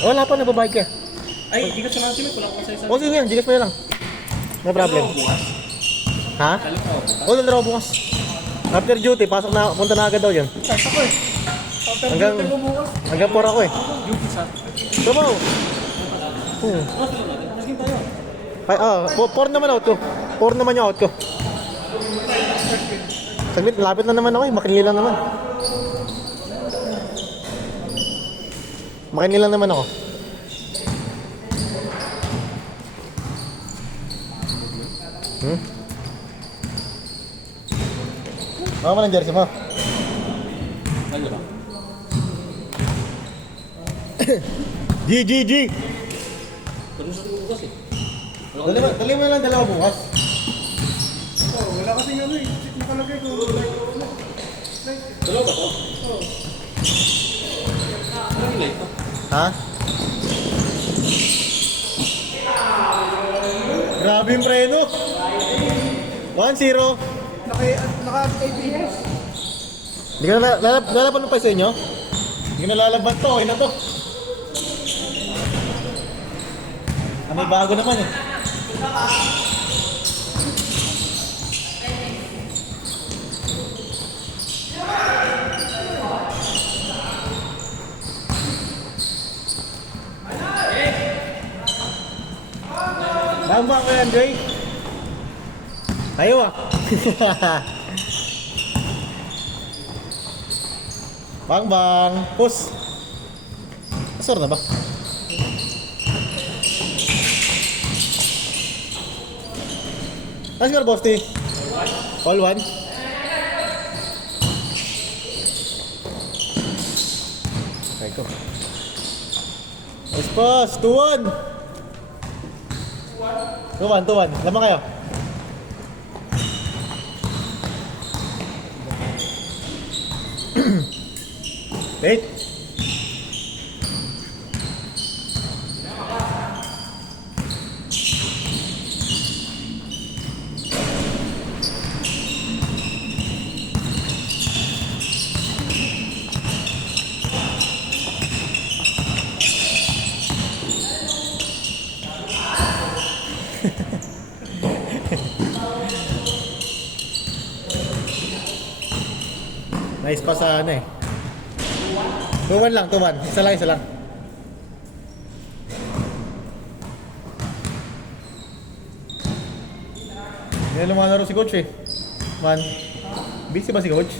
Wala pa, nababayad ka. Ay, hindi ka sinabi mo. Kulang ko sa isa. O sige yan, gigas mo na lang. No problem. Bukas. Ha? Alam ko bukas. O, dalawa bukas. After duty, pasok na, punta na agad daw yun. Kahit ako eh. Hanggang 4 ako eh. Duty sa. Tumaw. Ay, 4 naman out ko. 4 naman yung out ko. Saglit, lapit na naman ako eh. Makinili lang naman. Makinili lang naman ako. Baka mo ng jersey mo. Ano ba? G. Pero sa bukas eh. Dali mo lang dalawa bukas. Wala kasing ano eh. Nakalagay ko. Dalawa ba to? Oo. Ano yung light to? Ha? Grabe yung preno. 1-0. Naka-ABS. Hindi ka lalaban pa sa inyo? Hindi ka nalalaban to. Okay na to. May bago naman eh. Bang ko yan, Joy. Tayo ah. Bang. Push. Asor na ba? Ano score, Bosti? All 1? Okay ko. Pass, 2-1. 2-1. Lamang kayo. Wait. Nice pa sa ano eh. 2-1 lang. Isa lang. Hindi na lumalaro si coach eh. Man, busy ba si coach?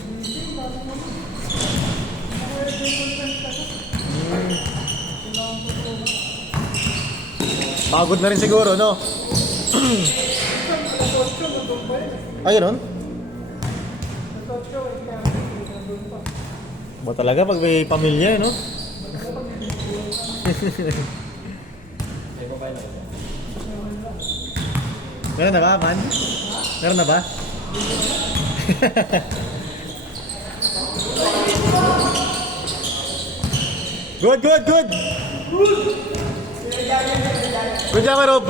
Pagod na rin siguro, no? Ay, ganun? Ba talaga pag may pamilya, no? Meron na ba, man? Meron na ba? Good! Good job, Rob!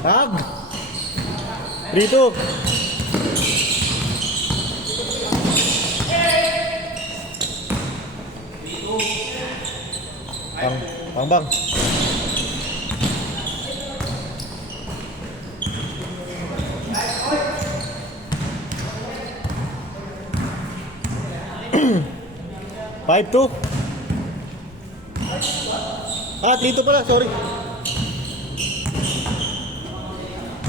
Tag! 3-2! Bang. 5-2. 3-2 pala, sorry.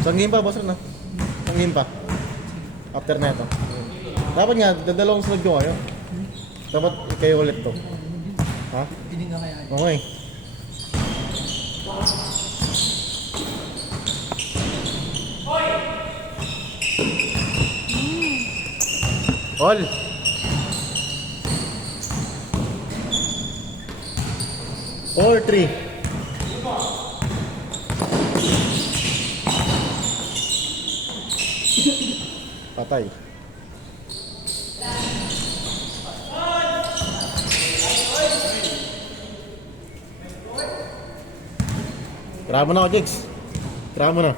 Isang game pa, boss na. Isang game pa. After na ito. Dapat nga, dadalawang sunod ko kayo. Dapat kayo ulit to. Ha? Okay. All. Or 3. Patay. Tira mo na ako, Jigs. Tira mo na.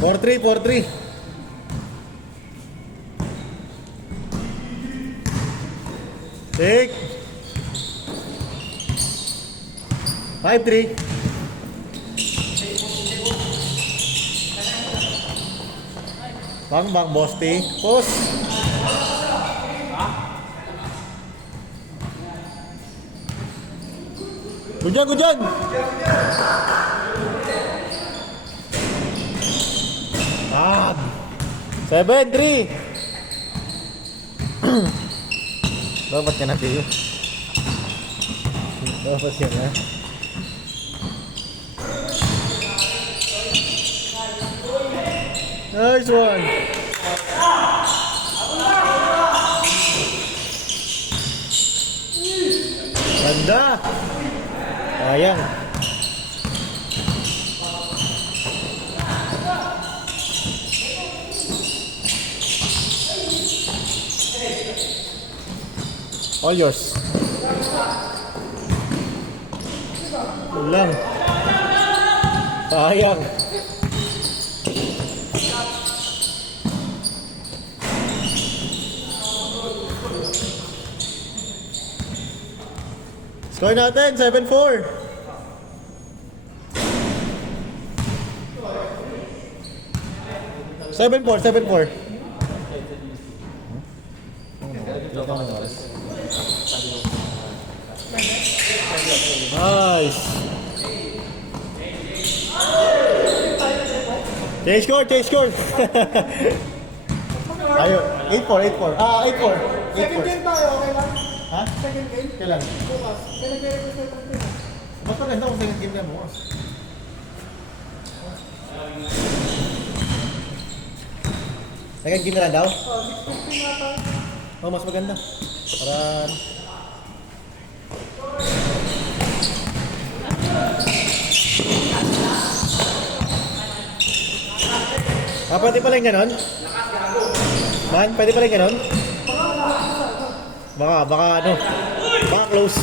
4-3. Take. 5-3. Bang, Bosti. Post. Good dyan. Ah. 7-3. Dapat ka na, Tiyo. Dapat ka na. Nice one. Ganda. Sayang. All yours. Ulang. Sayang. Score natin, 7-4. Seven four. Nice. Change score. Ayo, 8-4. 8-4. Second game tayo, okay lang? Ha? Second game? Kailan? Bukas. Kaya nag-request na tayo. Mas maganda kung second game na mo. Second game na lang daw? 6:15 na tayo. Oh, mas maganda. Para... pwede pala yung ganon? Man, pwede pala yung ganon? Baka ano? Baka close.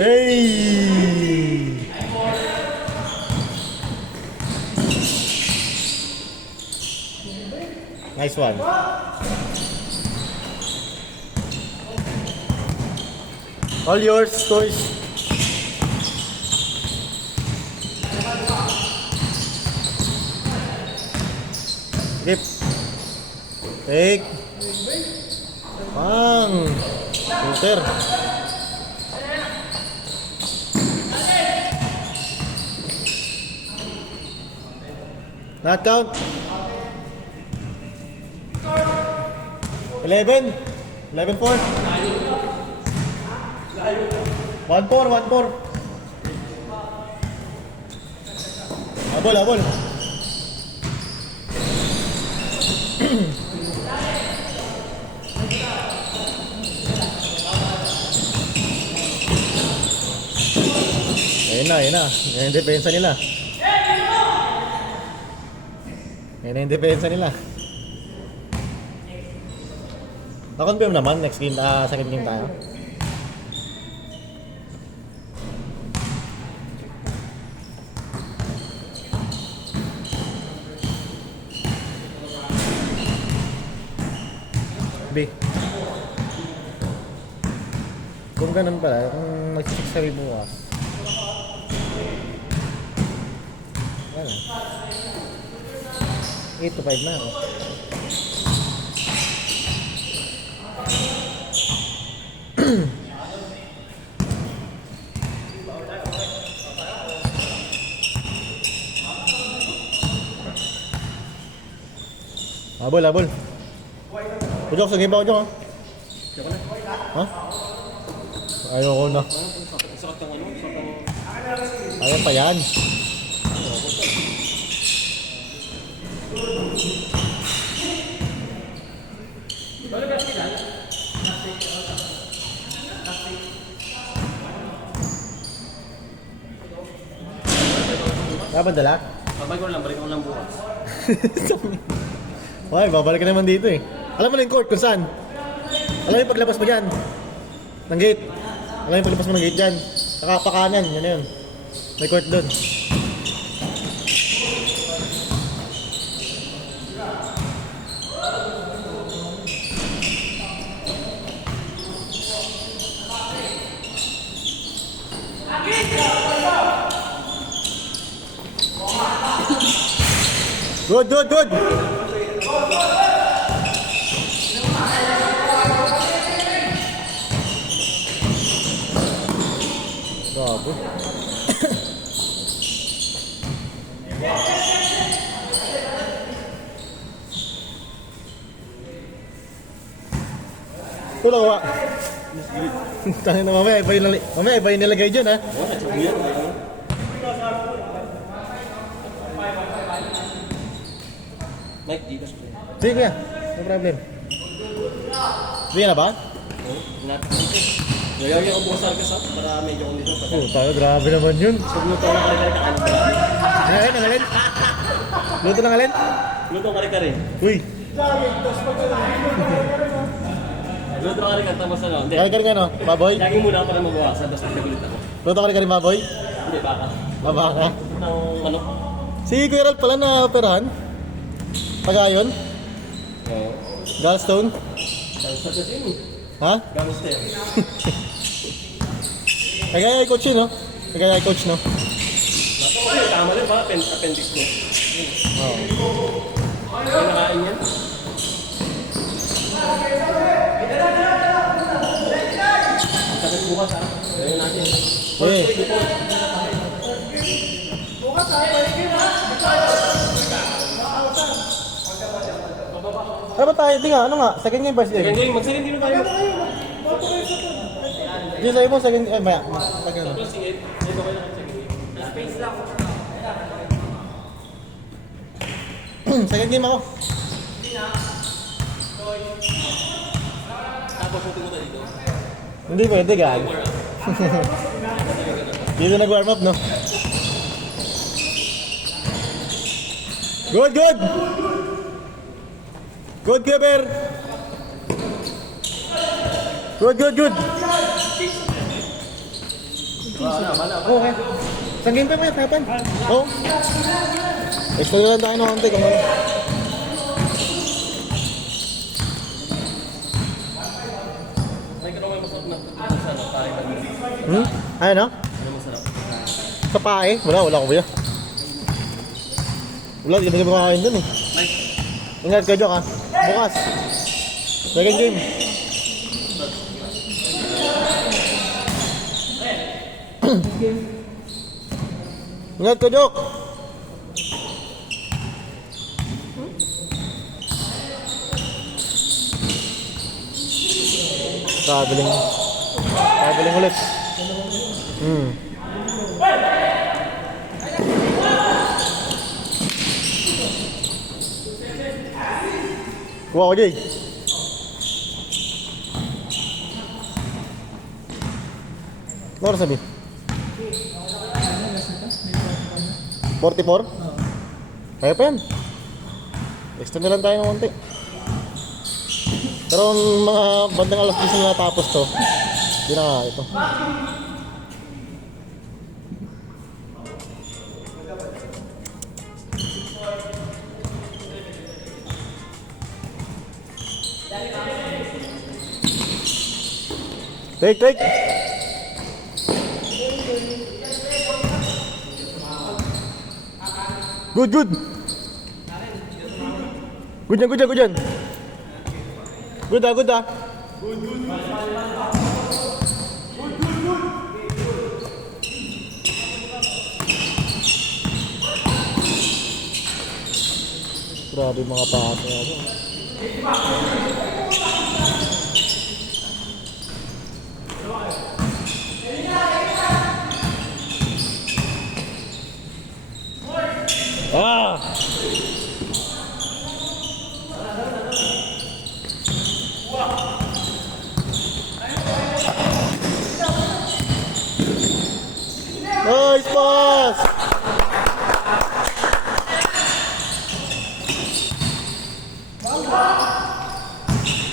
Hey! Nice one. All yours, toys. Grip. Take. Bang. Shooter. Not count. 11. 11-4. 1-4. Abol. Ayun na. Yan yung depensa nila. Na-confirm naman, next game, second game tayo. B. Kung ganun pala, kung mag-6 bukas. Wala. 8-5 na ako. Abol. Ujok, sa game ba ujok, ha? Ha? Ayoko na. Sakit ng ano? Ayaw pa yan. Dapat dala? Babay ko lang, balik ko lang bukas. Okay, babalik ka naman dito eh. Alam mo na yung court kung saan? Alam mo yung paglabas mo dyan? Ng gate. Alam mo yung paglabas mo ng gate dyan? Nakapakanan, yun na yun. May court doon. Good, good, good. Bago. Ito ba? Tangin na mamaya, iba yung nilagay dyan ha. Mike, dito sa Sige kuya, no problem. Sige na ba? Gagawin ako bukas sa kasap para medyo kondisyon pa. Oh, tayo, grabe naman yun. Luto ng kare-kare kaano ba? Nangalin? Luto ng alin? Luto ng kare-kare. Uy, Luto ng kare-kare tapos ano? Hindi. kari ka no? Baboy? Lagi muna ako para mabawasan tapos nagkagulit ako. Luto ka rin baboy? Hindi, baka. Baba ka? Ng manok. Si Kuya Ralph pala na operahan? Pagayon? Oo. Gallstone? Sa gym. Ha? Gangster. Nagaya coach yun no? Nagaya coach no? Okay, tama rin ba? Appendix mo. Oo. Ay, nakain yan. Sakit bukas ha. Gawin natin. Eh. Ano ba tayo? Di nga, ano nga? Second game ba siya? Second game, mag-second game na tayo. Di sa'yo mo, second game. Maya. Second game. Tapos si Ed, Ed okay na second game. Space lang. Second game ako. Tapos pupunta dito. Hindi pwede, gag. Dito nag-warm up, no? Good, good! Good, Geber! Good, good, good! Okay. Isang game pa pa, tapan. Oo. Explore lang tayo ng konti kung ano. May karoon masarap na sa pare. Ayun, no? Ano masarap? Sa pae? Wala ko ba Wala, di ba makakain dun eh. Mike, Ingat kayo, ha? Bukas. Second game. Ingat ka, Jok! Traveling ulit. Kuha ko, Jay. Ano oras sabi? 44? Kaya pa yan. Extend na lang tayo ng konti. Pero mga bandang alas 10 na natapos to. Hindi na nga ito. Take. Good. Good yan. Good ah. Grabe mga pasa ako. Nice pass!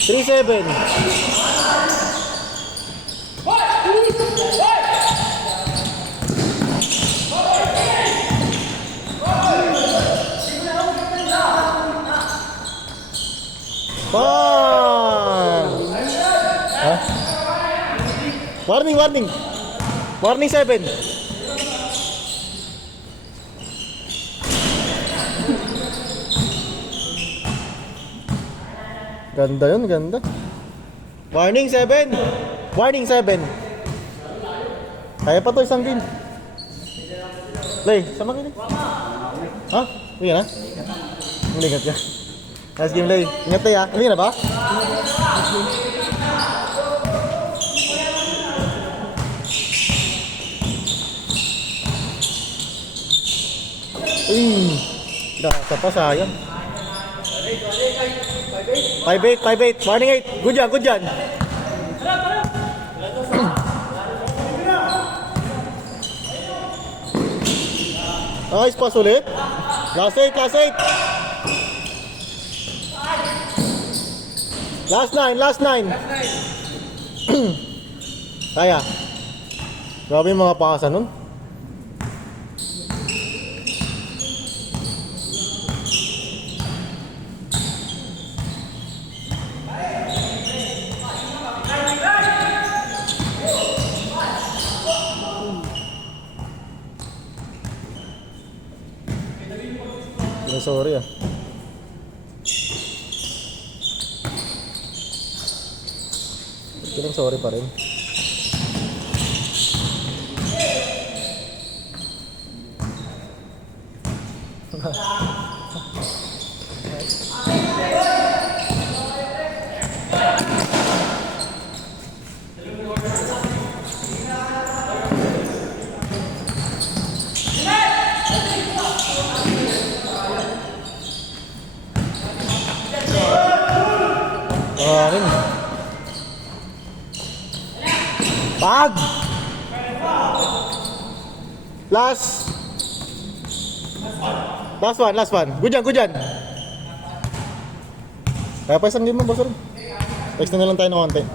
Three seven. Warning. Warning 7. Ganda yun, ganda. Warning 7. Warning 7. Kaya pa to isang game. Lay, sama ka. Ha? Uwi na? Ingat ka. Last game, Lay. Ingat tayo, ha? Uwi na ba? Dasa pa, sayang. 5-8, 5-8. Warning 8. Good yan, good yan. Nice pass ulit. Last 8, last 8. Last 9, last 9. Kaya. Grabe yung mga pasa nun. Sorry ah. Kilang sorry pa rin. Rin. Pag! Last one, last one. Good yan, good yan. Kaya pa isang game mo, boss rin. Text na lang tayo ng konti.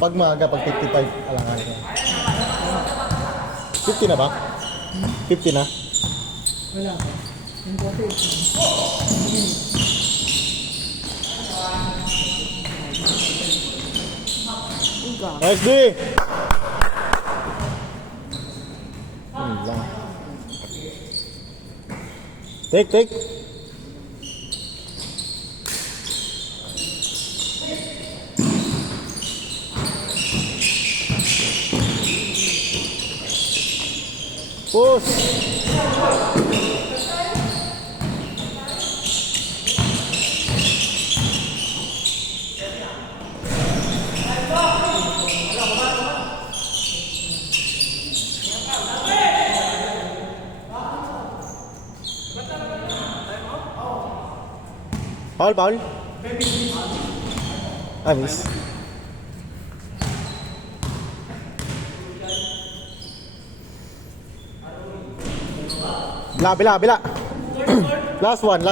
Pag maaga, pag 55, alangan ko. 50 na ba? 50 na? Wala ka. Yung kote. Nice D! Lang. Take. Push! Paul. Miss. Bila. Last one.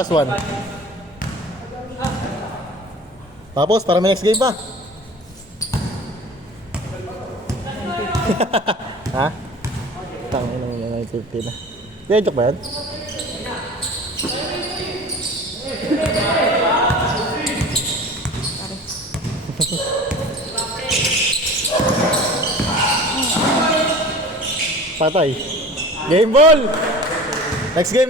Tapos, para may next game pa. Ha? Tangin naman yan, ay 50 na. Kaya joke ba yan? Patay. Game ball! Next game!